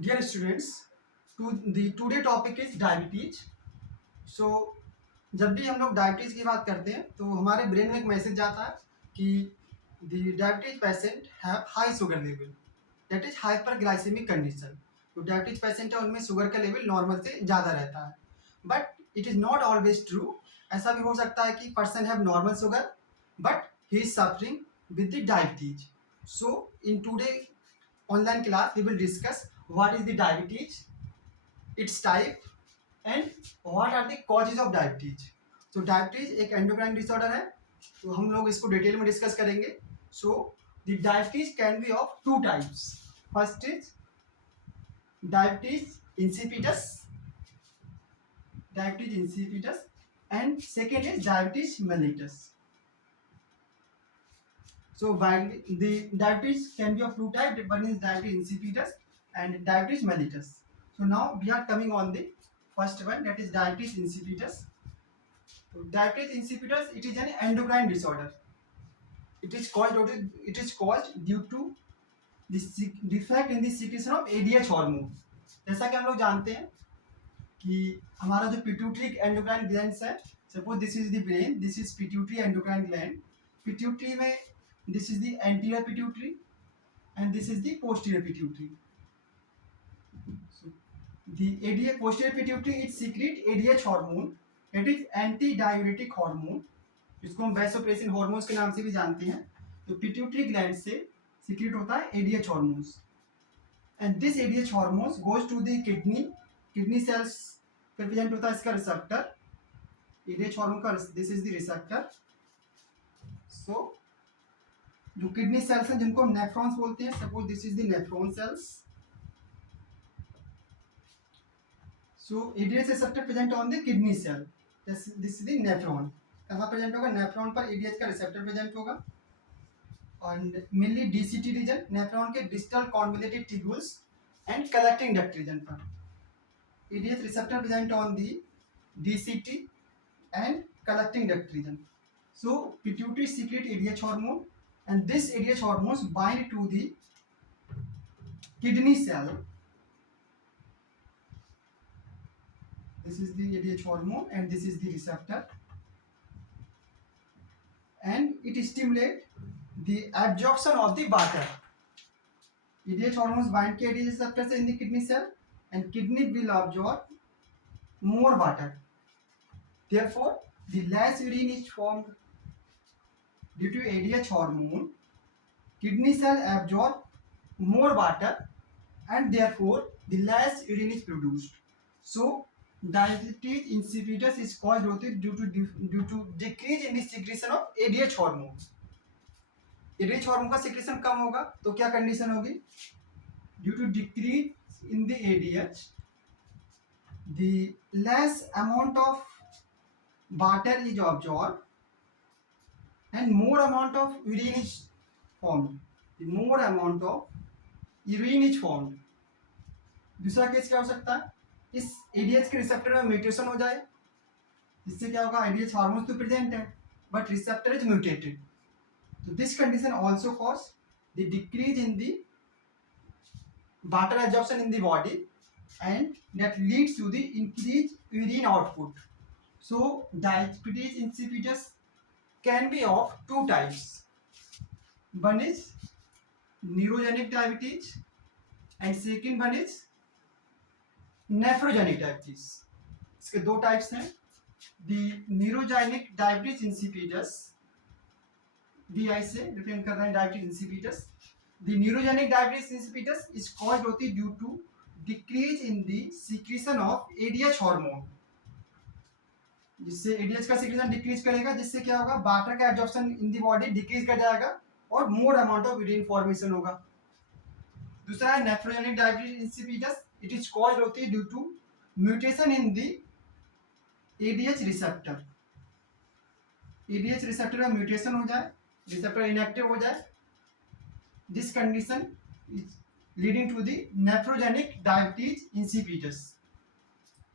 Dear students, the today topic is diabetes. So जब भी हम लोग डायबिटीज की बात करते हैं तो हमारे ब्रेन में एक मैसेज जाता है कि the diabetes patient have high sugar level, that is hyperglycaemic condition. तो डायबिटीज पेशेंट है उनमें शुगर का लेवल नॉर्मल से ज़्यादा रहता है, but it is not always true. ऐसा भी हो सकता है कि person have normal sugar but he is suffering with the diabetes. So in today online class we will discuss what is the diabetes, its type and what are the causes of diabetes. So diabetes एक endocrine disorder है, तो हम लोग इसको डिटेल में डिस्कस करेंगे. So the diabetes can be of two types. First is diabetes insipidus, and second is diabetes mellitus. So the diabetes can be of two types. One is diabetes insipidus and diabetes mellitus. So now we are coming on the first one, that is diabetes insipidus. So diabetes insipidus, it is an endocrine disorder. It is caused due to the defect in the secretion of ADH hormone. जैसा कि हम लोग जानते हैं कि हमारा जो pituitary endocrine glands है, suppose this is the brain, this is pituitary endocrine gland. Pituitary में this is the anterior pituitary and this is the posterior pituitary. So the ADH posterior pituitary it secrete ADH hormone, that is anti-diuretic hormone, जिसको हम vasopressin hormones के नाम से भी जानते हैं. तो पिट्यूटरी ग्लैंड से सीक्रेट होता है ADH hormones, and this ADH hormones goes to the kidney cells पे प्रेजेंट होता है इसका रिसेप्टर. ADH हार्मोन का this is the receptor. So जो किडनी सेल्स हैं जिनको हम नेफ्रॉन्स बोलते हैं, suppose this is the nephron cells. So ADH receptor present on the kidney cell, this is the nephron. कहाँ प्रेजेंट होगा? नेफ्रॉन पर एडीएच का रिसेप्टर प्रेजेंट होगा, and mainly DCT region, nephron के distal convoluted tubules and collecting duct region पर ADH receptor present on the DCT and collecting duct region. So pituitary secrete ADH hormone, and this ADH hormones bind to the kidney cell. This is the ADH hormone and this is the receptor, and it stimulates the absorption of the water. ADH hormones bind to ADH receptors in the kidney cell and kidney will absorb more water. Therefore the less urine is formed due to ADH hormone. Kidney cell absorb more water and therefore the less urine is produced. So diabetes insipidus is caused due to decrease in the secretion of ADH hormone. ADH hormone का secretion कम होगा तो क्या condition होगी? Due to decrease in the ADH, the less amount of water is absorbed and more amount of urine is formed. The more amount of urine is formed. दूसरा केस क्या हो सकता है? इस एडीएच के रिसेप्टर में म्यूटेशन हो जाए, इससे क्या होगा? एडीएच हार्मोन तो प्रेजेंट है बट रिसेप्टर इज म्यूटेटेड. तो this condition also cause the decrease in the water absorption in the body and that leads to the increased urine output. So diabetes insipidus can be of two types. One is neurogenic diabetes and second one is nephrogenic diabetes. इसके दो टाइप्स हैं. The neurogenic diabetes insipidus, DI से रिप्रेजेंट कर रहे हैं diabetes insipidus. The neurogenic diabetes insipidus is caused होती due to decrease in the secretion of ADH hormone. जिससे ADH का secretion डिक्रीज करेगा, जिससे क्या होगा? वाटर का absorption in the body decrease कर जाएगा और more amount of urine formation होगा. दूसरा है nephrogenic diabetes insipidus. It is caused होती है due to mutation in the ADH receptor. ADH receptor में म्यूटेशन हो जाए, रिसेप्टर इनएक्टिव हो जाए, this condition is leading to the nephrogenic diabetes insipidus.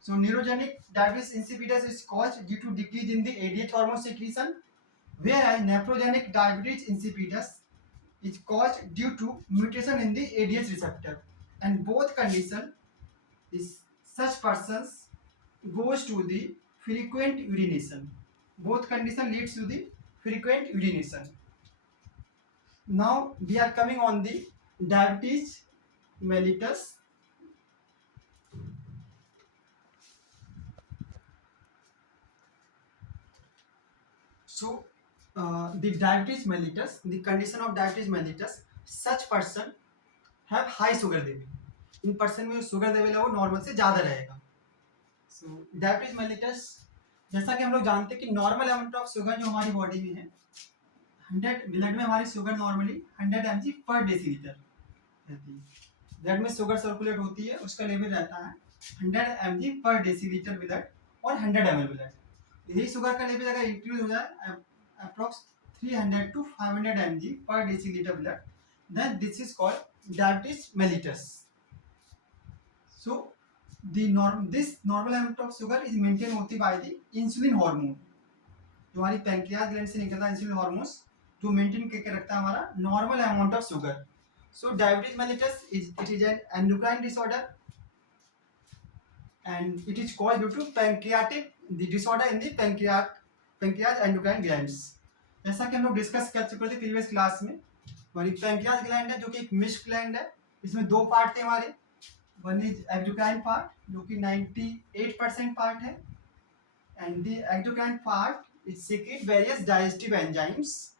So neurogenic diabetes insipidus is caused due to decrease in the ADH hormone secretion, whereas nephrogenic diabetes insipidus is caused due to mutation in the ADH receptor and both condition is such persons goes to the frequent urination. Both condition leads to the frequent urination. Now we are coming on the diabetes mellitus. So the diabetes mellitus, the condition of diabetes mellitus, such person have high sugar level. In person में sugar level है वो नॉर्मल से ज़्यादा रहेगा. सो diabetes mellitus, जैसा कि हम लोग जानते हैं कि नॉर्मल अमाउंट ऑफ शुगर जो हमारी बॉडी में है 100 ब्लड में हमारी शुगर नॉर्मली 100 mg पर डेसीलीटर रहती है. ब्लड में शुगर सर्कुलेट होती है, उसका लेवल रहता है 100 mg पर डेसीलीटर ब्लड और 100 ml ब्लड. यही शुगर का लेवल अगर इंक्रीज हो जाए अप्रॉक्स 300 to 500 mg पर decilitre blood, then this is called diabetes mellitus. So this normal amount of sugar is maintained होती by the insulin hormone. जो हमारी पैंक्रियास ग्लैंड से निकलता है इंसुलिन हार्मोन्स जो मेंटेन करके रखता है हमारा normal amount of sugar. So diabetes mellitus is an endocrine disorder and it is caused due to pancreatic the disorder in the pancreas endocrine glands. जैसा कि हम लोग डिस्कस कर चुके थे प्रीवियस क्लास में, हमारी पैंक्रियास ग्लैंड है जो कि एक मिक्स्ड ग्लैंड है. इसमें दो पार्ट थे हमारे, वन इज एंडोक्राइन पार्ट जो कि 98% पार्ट है, and the endocrine part is secret various digestive enzymes,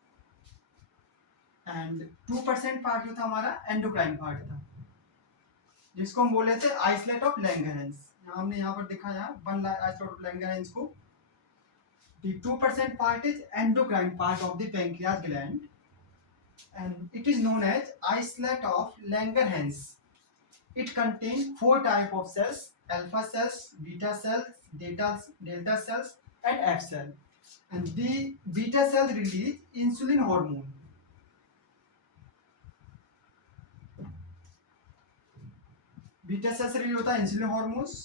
and 2% पार्ट जो था हमारा एंडोक्राइन पार्ट था जिसको हम बोले थे आइसोलेट ऑफ लैंगरहैंस. हमने यहाँ पर दिखाया वन आइसोलेट ऑफ लैंगरहैंस को. The 2% part is endocrine part of the pancreas gland and it is known as isolate of Langerhans. It contains 4 types of cells: alpha cells, beta cells, delta cells and F cell. And the beta cells release insulin hormone. Beta cells release होता है insulin hormones.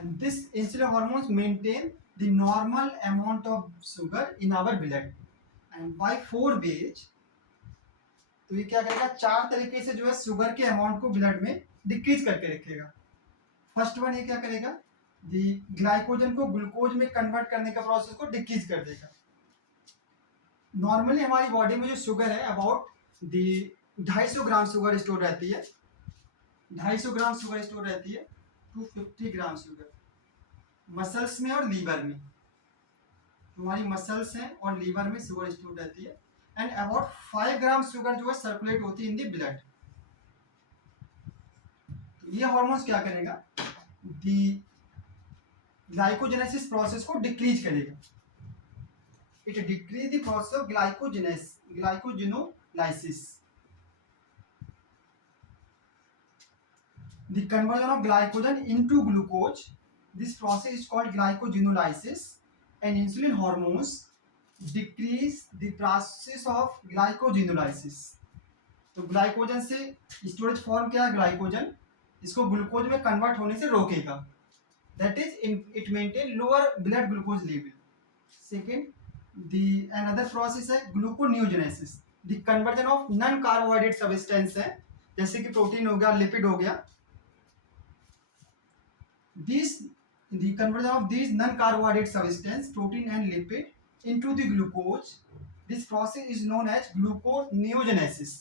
And this insulin hormones maintain the normal amount of sugar in our blood and by 4 ways. तो ये क्या करेगा, 4 तरीके से जो है शुगर के अमाउंट को ब्लड में डिक्रीज करके रखेगा. फर्स्ट वन ये क्या करेगा, दी ग्लाइकोजन को ग्लूकोज में कन्वर्ट करने का प्रोसेस को डिक्रीज कर देगा. नॉर्मली हमारी बॉडी में जो शुगर है about the 250 gram sugar store रहती है, 250 ग्राम शुगर स्टोर रहती है, 250 ग्राम शुगर मसल्स में और लीवर में. हमारी मसल्स हैं और लीवर में शुगर स्टोर रहती है, एंड अबाउट 5 ग्राम शुगर जो है सर्कुलेट होती है इन द ब्लड. तो ये हार्मोन्स क्या करेगा, दी ग्लाइकोजेनेसिस प्रोसेस को डिक्रीज करेगा. It decrease the process of glycogenolysis. The conversion of glycogen into glucose, this process is called glycogenolysis, and insulin hormones decrease the process of glycogenolysis. तो ग्लाइकोजन से स्टोरेज फॉर्म क्या है, ग्लाइकोजन इसको ग्लूकोज में कन्वर्ट होने से रोकेगा. That is it maintain lower blood glucose level. Second, the another process है gluconeogenesis. The conversion of non carbohydrate substance है जैसे कि प्रोटीन हो गया, लिपिड हो गया. The conversion of these non-carbohydrate substance, protein and lipid, into the glucose. This process is known as gluconeogenesis.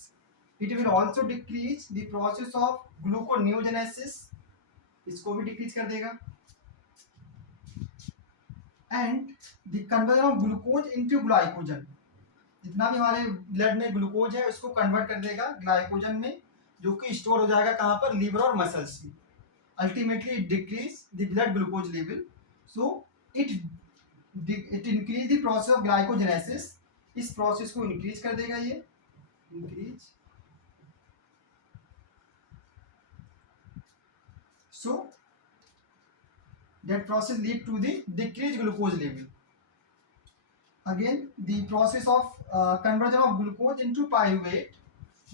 It will also decrease the process of gluconeogenesis. इसको भी decrease कर देगा. And the conversion of glucose into glycogen. जितना भी हमारे ब्लड में ग्लूकोज है उसको कन्वर्ट कर देगा ग्लाइकोजन में, जो कि स्टोर हो जाएगा कहाँ पर, लीवर और मसल्स में. Ultimately it decrease the blood glucose level, so it increase the process of glycogenesis. इस प्रोसेस को इंक्रीज कर देगा ये, increase. So that process lead to the decreased glucose level. Again the process of conversion of glucose into pyruvate,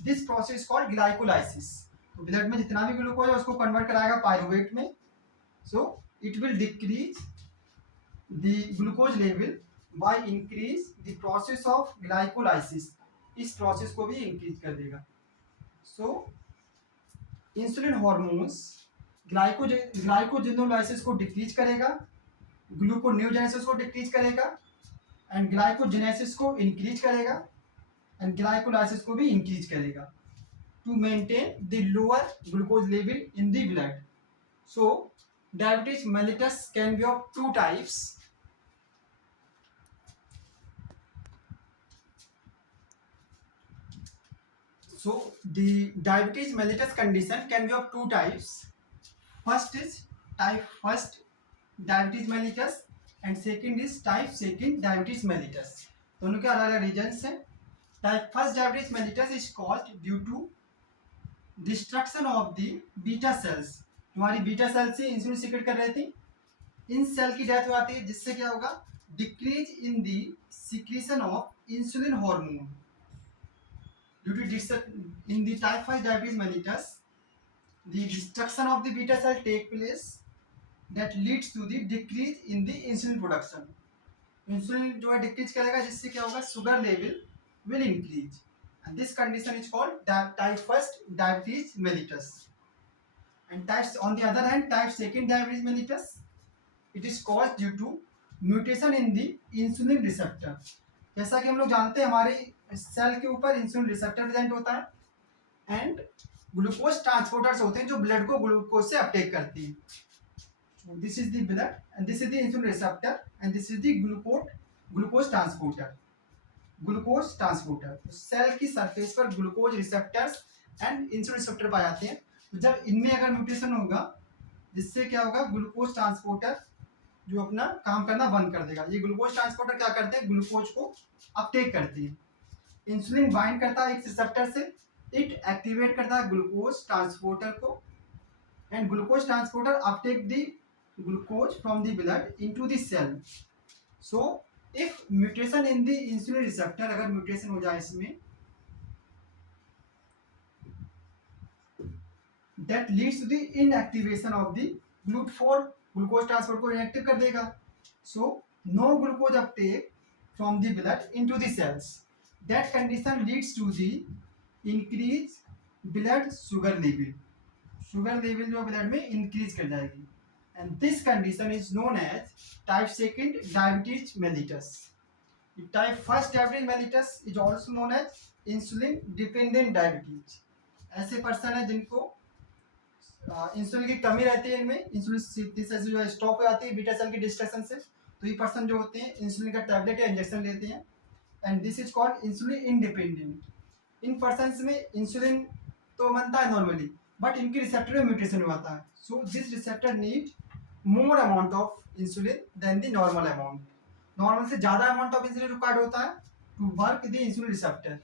this process is called glycolysis. तो ब्लड में जितना भी ग्लूकोज है उसको कन्वर्ट कराएगा पायरुवेट में. So it will decrease the glucose level by increase the process of glycolysis. इस process को भी इंक्रीज कर देगा. सो इंसुलिन हार्मोन्स ग्लाइकोजेनोलाइसिस को डिक्रीज करेगा, ग्लूकोनियोजेनेसिस को डिक्रीज करेगा, एंड ग्लाइकोजेनेसिस को इंक्रीज करेगा, एंड ग्लाइकोलाइसिस को भी इंक्रीज करेगा to maintain the lower glucose level in the blood. So diabetes mellitus can be of two types. So the diabetes mellitus condition can be of two types. First is type 1 diabetes mellitus and second is type 2 diabetes mellitus. दोनों के अलग अलग रीजन्स हैं. Type 1 diabetes mellitus is caused due to destruction of the beta cells. हमारी beta cell से insulin secret कर रही थी, इन सेल की डेथ हो जाती है, जिससे क्या होगा, decrease in the secretion of insulin hormone. Due to in the type 5 diabetes mellitus the destruction of the beta cell take place that leads to the decrease in the insulin production. Insulin जो है decrease करेगा, जिससे क्या होगा, sugar level will increase, and this condition is called type 1 diabetes mellitus. And types, on the other hand, type 2 diabetes mellitus, it is caused due to mutation in the insulin receptor. जैसा कि हम लोग जानते हैं, हमारे सेल के ऊपर insulin receptor present होता है एंड ग्लूकोज ट्रांसपोर्टर्स होते हैं जो ब्लड को ग्लूकोज से अपटेक करती है. This is the blood and this is the insulin receptor and this is the glucose transporter. Glucose transporter cell की सरफेस पर glucose receptors and insulin receptor पाए जाते हैं. तो जब इनमें अगर म्यूटेशन होगा, जिससे क्या होगा, ग्लूकोज ट्रांसपोर्टर जो अपना काम करना बंद कर देगा. ये ग्लूकोज ट्रांसपोर्टर क्या करते हैं, ग्लूकोज को अपटेक करते हैं. इंसुलिन बाइंड करता है एक रिसेप्टर से, इट एक्टिवेट करता है ग्लूकोज ट्रांसपोर्टर को, and glucose transporter uptake the glucose from the blood into the cell. So if mutation in the insulin receptor, अगर म्यूटेशन हो जाए इसमें, that leads to the inactivation of the GLUT4 glucose transport को inactive कर देगा. So no glucose uptake from the blood into the cells. That condition leads to the increase blood sugar level. Sugar level जो blood में increase कर जाएगी. And this condition is known as type 2 diabetes mellitus. Type 1 diabetes mellitus is also known as insulin dependent diabetes. ऐसे पर्सन है जिनको इंसुलिन की कमी रहती है, इनमें इंसुलिन सिंथेसिस जो है स्टॉप हो जाती है बीटा सेल की डिस्ट्रक्शन से. तो ये पर्सन जो होते हैं इंसुलिन का टैबलेट या इंजेक्शन लेते हैं, and this is called insulin independent. इन पर्सन्स में इंसुलिन तो बनता है नॉर्मली, बट इनके रिसेप्टर में म्यूटेशन हो जाता है. So this receptor need more amount of insulin than the normal amount. Normal से ज़्यादा अमाउंट ऑफ इंसुलिन रिक्वायर्ड होता है to work the insulin receptor.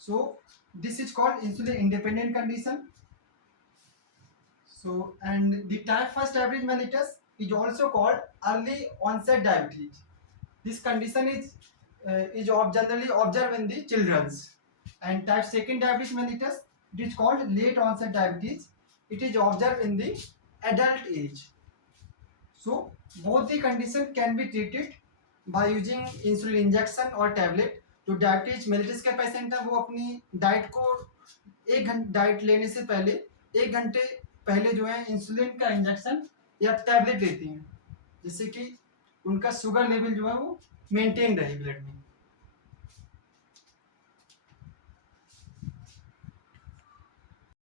So this is called insulin independent condition. So, and the type 1 diabetes mellitus is also called early onset diabetes. This condition is generally observed in the children's. And type 2 diabetes mellitus, it is called late onset diabetes. It is observed in the adult age. So both the condition can be treated by using insulin injection or tablet. जो diabetes mellitus के पेशेंट है, वो अपनी डाइट को डाइट लेने से पहले 1 घंटे पहले जो है इंसुलिन का इंजेक्शन या टैबलेट लेती हैं, जिससे कि उनका शुगर लेवल जो है वो मेंटेन रहे ब्लड में.